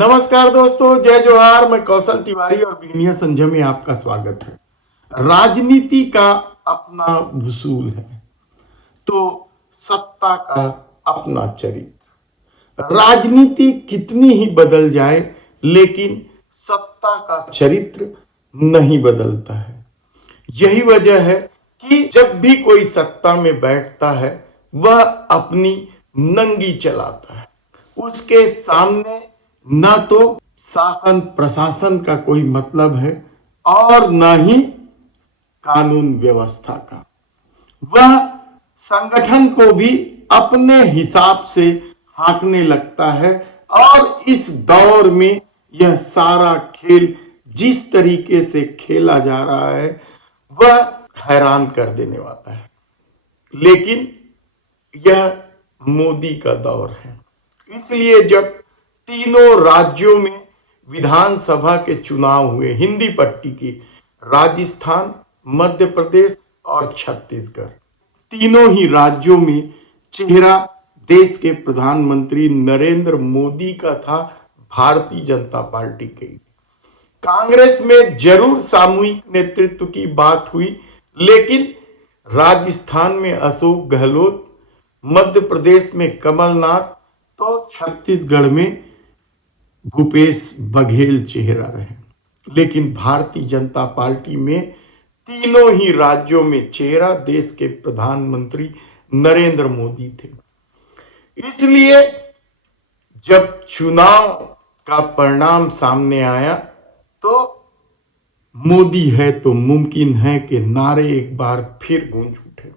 नमस्कार दोस्तों, जय जोहार। मैं कौशल तिवारी और बिहनिया संजय में आपका स्वागत है। राजनीति का अपना उसूल है तो सत्ता का अपना चरित्र। राजनीति कितनी ही बदल जाए लेकिन सत्ता का चरित्र नहीं बदलता है। यही वजह है कि जब भी कोई सत्ता में बैठता है वह अपनी नंगी चलाता है। उसके सामने ना तो शासन प्रशासन का कोई मतलब है और ना ही कानून व्यवस्था का। वह संगठन को भी अपने हिसाब से हाँकने लगता है और इस दौर में यह सारा खेल जिस तरीके से खेला जा रहा है वह हैरान कर देने वाला है। लेकिन यह मोदी का दौर है, इसलिए जब तीनों राज्यों में विधानसभा के चुनाव हुए हिंदी पट्टी की, राजस्थान, मध्य प्रदेश और छत्तीसगढ़, तीनों ही राज्यों में चेहरा देश के प्रधानमंत्री नरेंद्र मोदी का था, भारतीय जनता पार्टी के। कांग्रेस में जरूर सामूहिक नेतृत्व की बात हुई, लेकिन राजस्थान में अशोक गहलोत, मध्य प्रदेश में कमलनाथ तो छत्तीसगढ़ में भूपेश बघेल चेहरा रहे। लेकिन भारतीय जनता पार्टी में तीनों ही राज्यों में चेहरा देश के प्रधानमंत्री नरेंद्र मोदी थे। इसलिए जब चुनाव का परिणाम सामने आया तो मोदी है तो मुमकिन है कि नारे एक बार फिर गूंज उठे।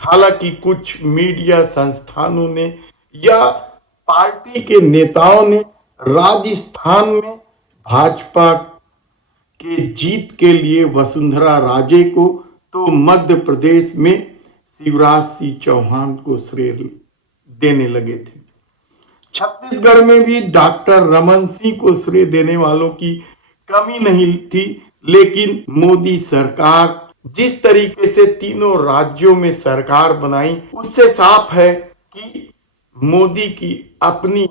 हालांकि कुछ मीडिया संस्थानों ने या पार्टी के नेताओं ने राजस्थान में भाजपा के जीत के लिए वसुंधरा राजे को तो मध्य प्रदेश में शिवराज सिंह चौहान को श्रेय देने लगे थे। छत्तीसगढ़ में भी डॉक्टर रमन सिंह को श्रेय देने वालों की कमी नहीं थी। लेकिन मोदी सरकार जिस तरीके से तीनों राज्यों में सरकार बनाई, उससे साफ है कि मोदी की अपनी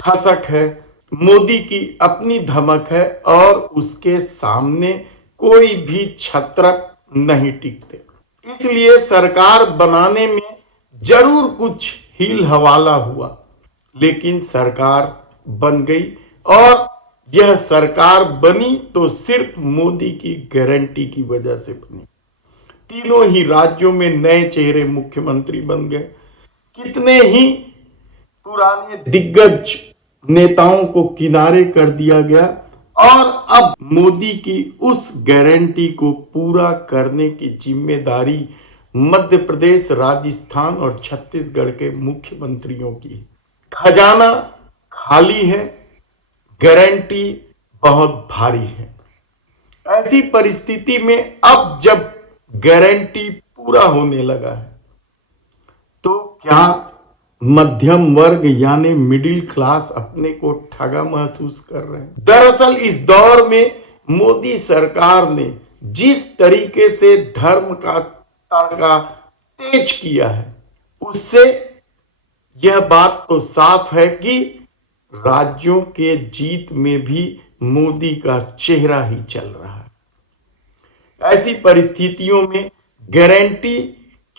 ठसक है, मोदी की अपनी धमक है और उसके सामने कोई भी छत्रक नहीं टिकते। इसलिए सरकार बनाने में जरूर कुछ हील हवाला हुआ, लेकिन सरकार बन गई और यह सरकार बनी तो सिर्फ मोदी की गारंटी की वजह से बनी। तीनों ही राज्यों में नए चेहरे मुख्यमंत्री बन गए। कितने ही पुराने दिग्गज नेताओं को किनारे कर दिया गया और अब मोदी की उस गारंटी को पूरा करने की जिम्मेदारी मध्य प्रदेश, राजस्थान और छत्तीसगढ़ के मुख्यमंत्रियों की। खजाना खाली है, गारंटी बहुत भारी है। ऐसी परिस्थिति में अब जब गारंटी पूरा होने लगा है तो क्या मध्यम वर्ग यानी मिडिल क्लास अपने को ठगा महसूस कर रहे हैं? दरअसल इस दौर में मोदी सरकार ने जिस तरीके से धर्म का तड़का तेज किया है, उससे यह बात तो साफ है कि राज्यों के जीत में भी मोदी का चेहरा ही चल रहा है। ऐसी परिस्थितियों में गारंटी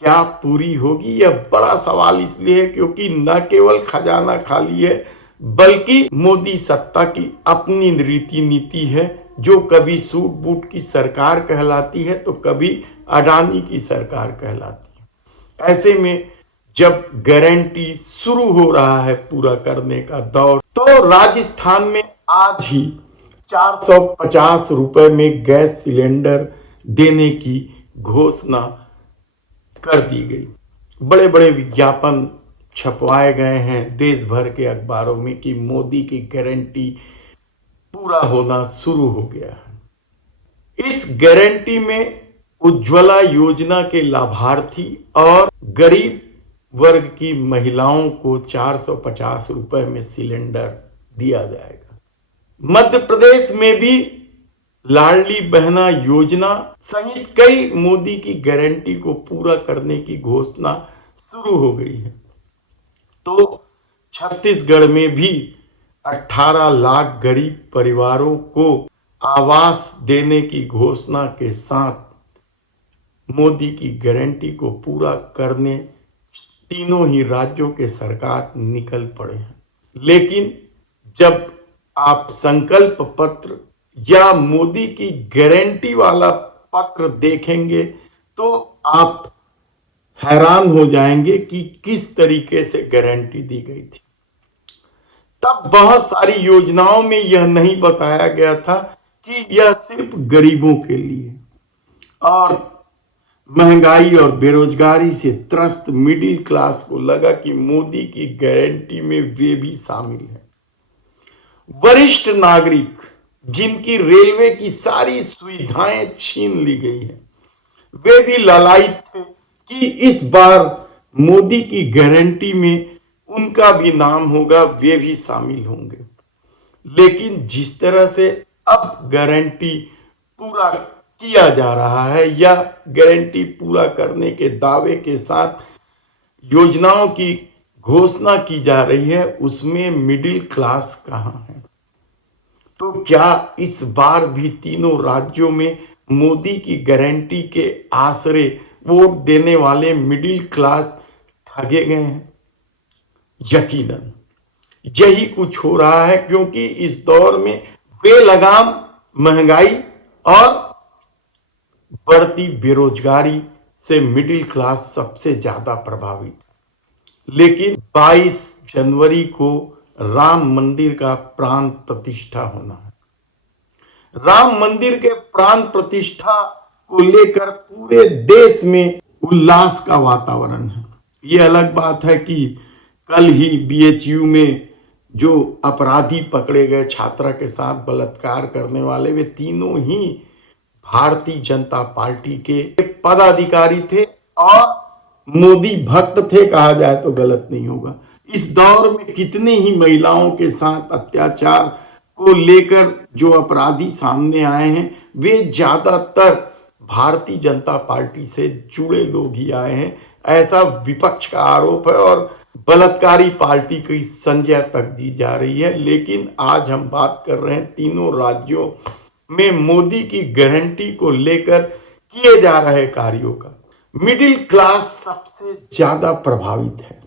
क्या पूरी होगी, यह बड़ा सवाल इसलिए है क्योंकि न केवल खजाना खाली है बल्कि मोदी सत्ता की अपनी रीति नीति है, जो कभी सूट बूट की सरकार कहलाती है तो कभी अडानी की सरकार कहलाती है। ऐसे में जब गारंटी शुरू हो रहा है पूरा करने का दौर, तो राजस्थान में आज ही 450 रुपए में गैस सिलेंडर देने की घोषणा कर दी गई। बड़े बड़े विज्ञापन छपवाए गए हैं देश भर के अखबारों में कि मोदी की गारंटी पूरा होना शुरू हो गया है। इस गारंटी में उज्ज्वला योजना के लाभार्थी और गरीब वर्ग की महिलाओं को 450 रुपए में सिलेंडर दिया जाएगा। मध्य प्रदेश में भी लाडली बहना योजना सहित कई मोदी की गारंटी को पूरा करने की घोषणा शुरू हो गई है। तो छत्तीसगढ़ में भी 18 लाख गरीब परिवारों को आवास देने की घोषणा के साथ मोदी की गारंटी को पूरा करने तीनों ही राज्यों के सरकार निकल पड़े हैं। लेकिन जब आप संकल्प पत्र या मोदी की गारंटी वाला पत्र देखेंगे तो आप हैरान हो जाएंगे कि किस तरीके से गारंटी दी गई थी। तब बहुत सारी योजनाओं में यह नहीं बताया गया था कि यह सिर्फ गरीबों के लिए और महंगाई और बेरोजगारी से त्रस्त मिडिल क्लास को लगा कि मोदी की गारंटी में वे भी शामिल हैं। वरिष्ठ नागरिक जिनकी रेलवे की सारी सुविधाएं छीन ली गई हैं, वे भी लालायित थे कि इस बार मोदी की गारंटी में उनका भी नाम होगा, वे भी शामिल होंगे। लेकिन जिस तरह से अब गारंटी पूरा किया जा रहा है या गारंटी पूरा करने के दावे के साथ योजनाओं की घोषणा की जा रही है, उसमें मिडिल क्लास कहां है? तो क्या इस बार भी तीनों राज्यों में मोदी की गारंटी के आसरे वोट देने वाले मिडिल क्लास ठगे गए हैं? यकीनन यही कुछ हो रहा है, क्योंकि इस दौर में बेलगाम महंगाई और बढ़ती बेरोजगारी से मिडिल क्लास सबसे ज्यादा प्रभावित है। लेकिन 22 जनवरी को राम मंदिर का प्राण प्रतिष्ठा होना है। राम मंदिर के प्राण प्रतिष्ठा को लेकर पूरे देश में उल्लास का वातावरण है। ये अलग बात है कि कल ही बीएचयू में जो अपराधी पकड़े गए छात्रा के साथ बलात्कार करने वाले, वे तीनों ही भारतीय जनता पार्टी के पदाधिकारी थे और मोदी भक्त थे, कहा जाए तो गलत नहीं होगा। इस दौर में कितने ही महिलाओं के साथ अत्याचार को लेकर जो अपराधी सामने आए हैं, वे ज्यादातर भारतीय जनता पार्टी से जुड़े लोग ही आए हैं, ऐसा विपक्ष का आरोप है और बलात्कारी पार्टी की संज्ञा तक दी जा रही है। लेकिन आज हम बात कर रहे हैं तीनों राज्यों में मोदी की गारंटी को लेकर किए जा रहे कार्यों का। मिडिल क्लास सबसे ज्यादा प्रभावित है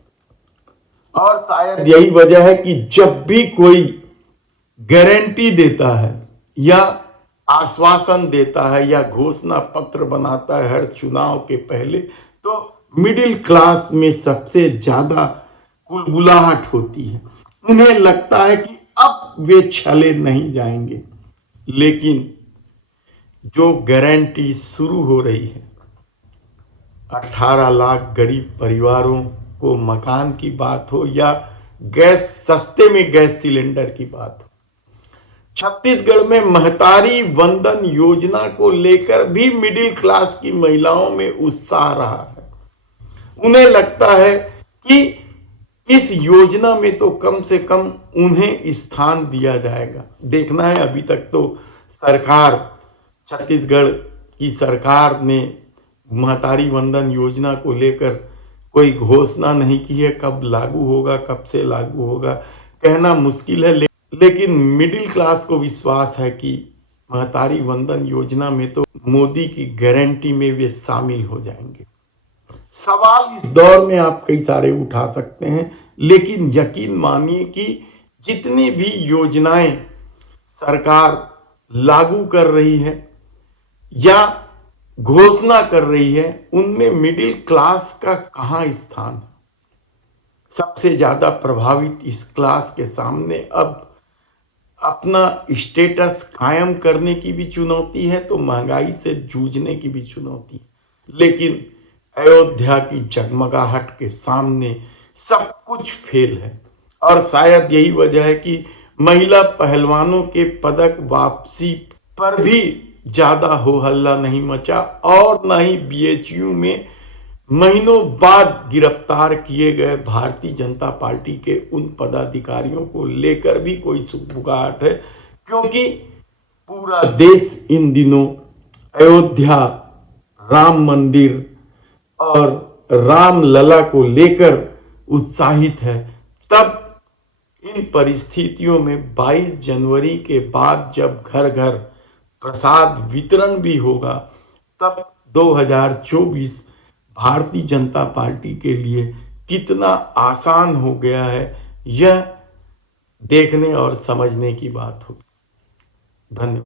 और शायद यही वजह है कि जब भी कोई गारंटी देता है या आश्वासन देता है या घोषणा पत्र बनाता है हर चुनाव के पहले, तो मिडिल क्लास में सबसे ज्यादा कुलबुलाहट होती है। उन्हें लगता है कि अब वे छले नहीं जाएंगे। लेकिन जो गारंटी शुरू हो रही है, 18 लाख गरीब परिवारों को मकान की बात हो या गैस सस्ते में गैस सिलेंडर की बात हो, छत्तीसगढ़ में महतारी वंदन योजना को लेकर भी मिडिल क्लास की महिलाओं में उत्साह रहा है। उन्हें लगता है कि इस योजना में तो कम से कम उन्हें स्थान दिया जाएगा। देखना है, अभी तक तो सरकार, छत्तीसगढ़ की सरकार ने महतारी वंदन योजना को लेकर कोई घोषणा नहीं की है। कब लागू होगा, कब से लागू होगा, कहना मुश्किल है। लेकिन मिडिल क्लास को विश्वास है कि महतारी वंदन योजना में तो मोदी की गारंटी में वे शामिल हो जाएंगे। सवाल इस दौर में आप कई सारे उठा सकते हैं, लेकिन यकीन मानिए कि जितनी भी योजनाएं सरकार लागू कर रही है या घोषणा कर रही है, उनमें मिडिल क्लास का कहां स्थान है? सबसे ज्यादा प्रभावित इस क्लास के सामने अब अपना स्टेटस कायम करने की भी चुनौती है, तो महंगाई से जूझने की भी चुनौती है। लेकिन अयोध्या की जगमगाहट के सामने सब कुछ फेल है और शायद यही वजह है कि महिला पहलवानों के पदक वापसी पर भी ज्यादा हो हल्ला नहीं मचा और न ही बीएचयू में महीनों बाद गिरफ्तार किए गए भारतीय जनता पार्टी के उन पदाधिकारियों को लेकर भी कोई सुगबुगाहट है, क्योंकि पूरा देश इन दिनों अयोध्या, राम मंदिर और राम लला को लेकर उत्साहित है। तब इन परिस्थितियों में 22 जनवरी के बाद जब घर घर प्रसाद वितरण भी होगा, तब 2024 भारतीय जनता पार्टी के लिए कितना आसान हो गया है, यह देखने और समझने की बात होगी। धन्यवाद।